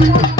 Thank you.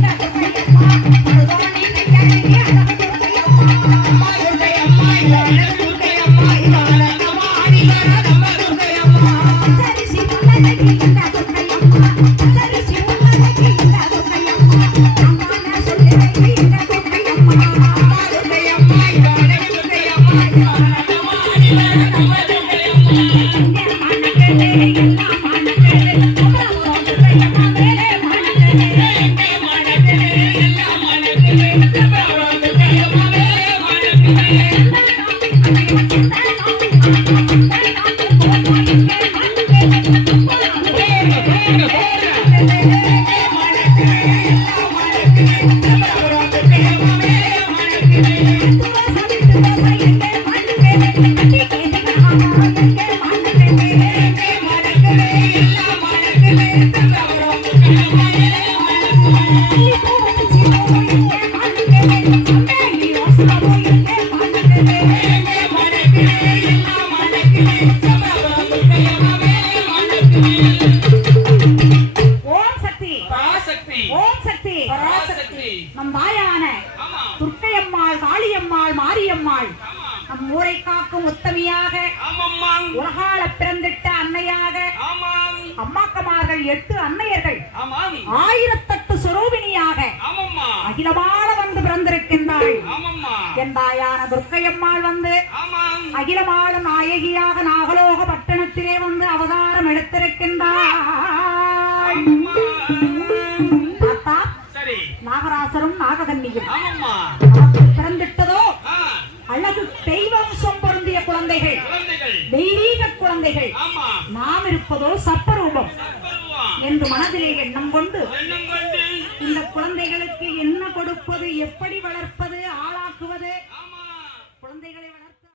Thank you. நம் தாயான துர்க்கையம்மாள் காளியம்மாள் மாரியம்மாள் நம் ஊரை காக்கும் உத்தமியாக உலகால பிறந்திட்ட அன்னையாக அம்மாக்கமார்கள் எட்டு அன்னையர்கள் ஆயிரத்தெட்டு சுரூபிணியாக அகிலமான வந்து பிறந்திருக்கின்றாள். என் தாயான துர்க்கையம்மாள் வந்து ஆமாம் அகிலமாள நாயகியாக நாகலோக பட்டணத்திலே வந்து அவதாரம் எடுத்திருக்கின்றாள். நாகராசரும் நாககன்னியும். பிறந்திட்டதோ? அழகு தெய்வம்சம் பொருந்திய குழந்தைகள். தெய்வீக குழந்தைகள். நாம் இருப்பதோ சப்பரூபம். என்று மனதிலே எண்ணம் கொண்டு. இந்த குழந்தைகளுக்கு என்ன கொடுப்பது எப்படி வளர்ப்பது